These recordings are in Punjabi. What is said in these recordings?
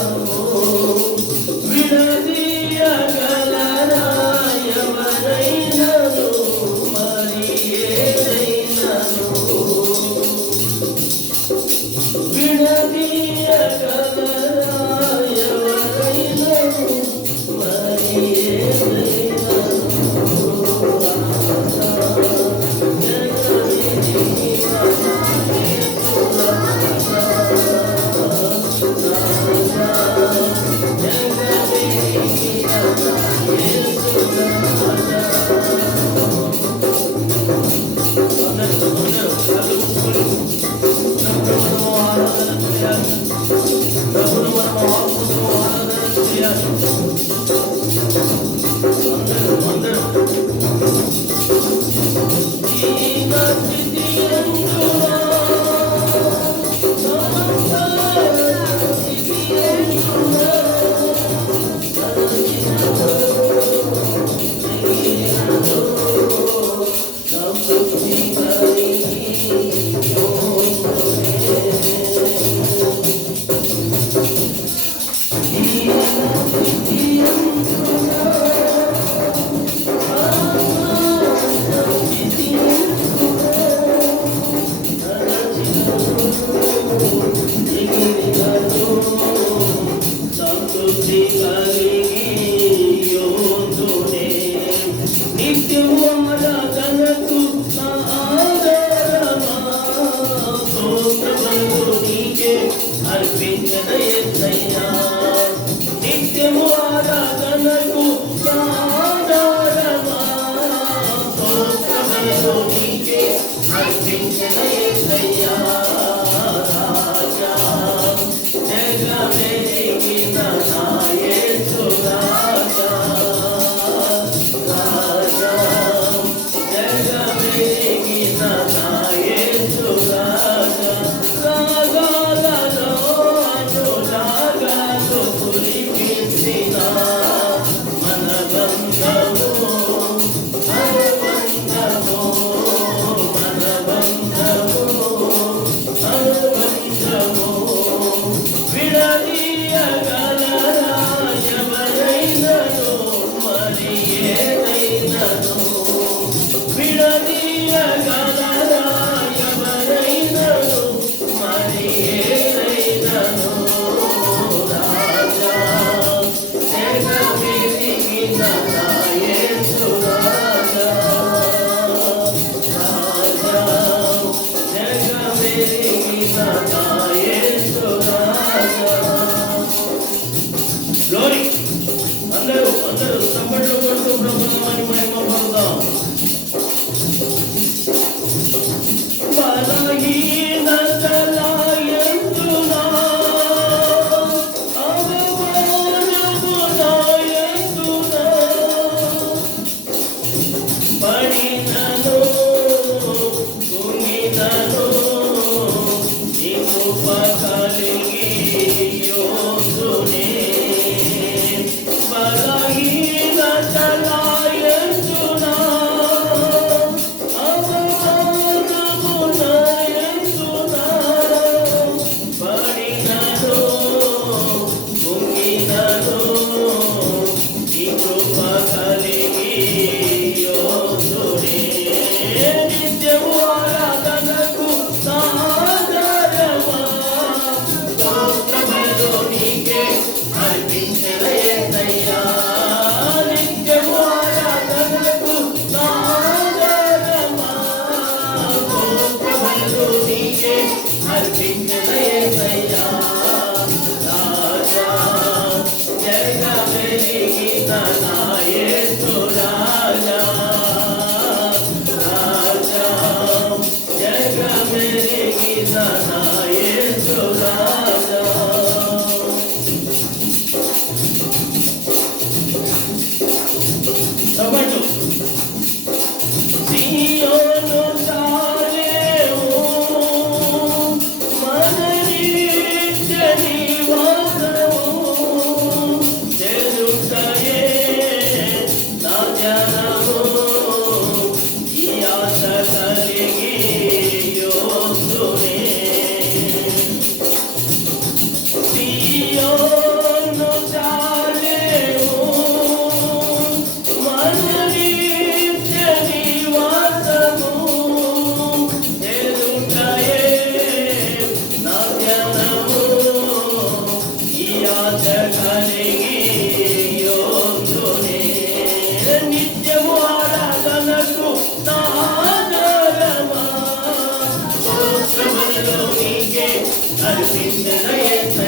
Oh, oh, Gracias. Make me feel your love. Sorry. experience. Yeah. Yeah.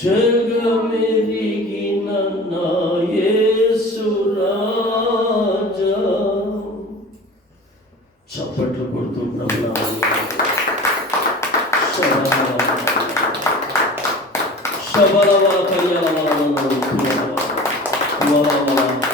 ਜਗ ਮੇਰੀ ਕੀ ਨੰਨਾ ਯੇਸੂ ਰਾਜਾ ਚਪਟ ਕੁਰਤੂ ਪ੍ਰਭਾ ਸ਼ਬਦ ਵਾਲਾ ਕਰਿਆ ਵਾਲਾ ਵਾਲਾ ਵਾਲਾ ਵਾਲਾ